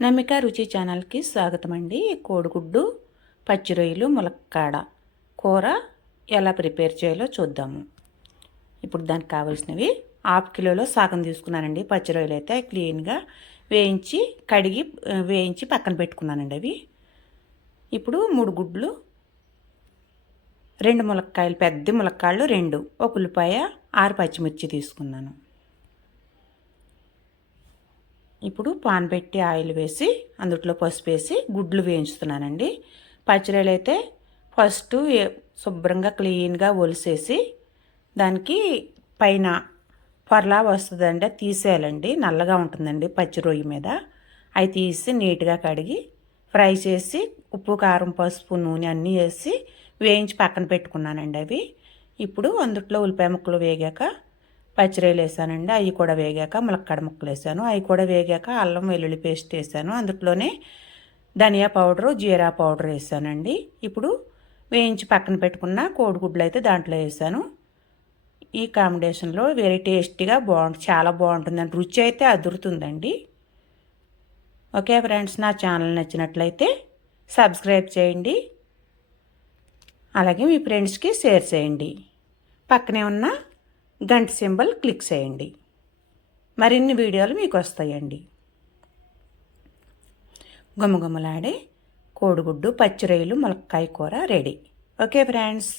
నమిక రుచి ఛానల్కి స్వాగతం అండి కోడిగుడ్డు పచ్చి రొయ్యలు ములక్కాడ కూర ఎలా ప్రిపేర్ చేయాలో చూద్దాము. ఇప్పుడు దానికి కావాల్సినవి హాఫ్ కిలోలో సగం తీసుకున్నానండి. పచ్చి రొయ్యలు అయితే క్లీన్గా వేయించి కడిగి వేయించి పక్కన పెట్టుకున్నానండి అవి. ఇప్పుడు మూడు గుడ్లు రెండు ములక్కాయలు పెద్ద ములక్కాయలు రెండు ఒక ఉల్లిపాయ ఆరు పచ్చిమిర్చి తీసుకున్నాను. ఇప్పుడు పాన్ పెట్టి ఆయిల్ వేసి అందుట్లో పసుపు వేసి గుడ్లు వేయించుతున్నానండి. పచ్చిరొయ్యలు అయితే ఫస్ట్ శుభ్రంగా క్లీన్గా ఒలిసేసి దానికి పైన పొరలా వస్తుందండి అది తీసేయాలండి. నల్లగా ఉంటుందండి పచ్చి రొయ్య మీద. అవి తీసి నీట్గా కడిగి ఫ్రై చేసి ఉప్పు కారం పసుపు నూనె అన్నీ వేసి వేయించి పక్కన పెట్టుకున్నానండి అవి. ఇప్పుడు అందుట్లో ఉల్లిపాయ ముక్కలు వేగాక పచ్చిరొయ్యలు వేసానండి అవి కూడా వేగాక ములక్కాడ ముక్కలు వేసాను అవి కూడా వేగాక అల్లం వెల్లుల్లి పేస్ట్ వేసాను. అందులోనే ధనియా పౌడరు జీరా పౌడర్ వేసానండి. ఇప్పుడు వేయించి పక్కన పెట్టుకున్న కోడిగుడ్లు అయితే దాంట్లో వేసాను. ఈ కాంబినేషన్లో వెరీ టేస్టీగా బాగుంటుంది చాలా బాగుంటుందండి. రుచి అయితే అదురుతుందండి. ఓకే ఫ్రెండ్స్ నా ఛానల్ నచ్చినట్లయితే సబ్స్క్రైబ్ చేయండి. అలాగే మీ ఫ్రెండ్స్కి షేర్ చేయండి. పక్కనే ఉన్న గంట సింబల్ క్లిక్ చేయండి. మరిన్ని వీడియోలు మీకు వస్తాయండి. గుమగుమలాడే కోడిగుడ్డు పచ్చి రొయ్యలు ములక్కాయ కూర రెడీ. Okay friends.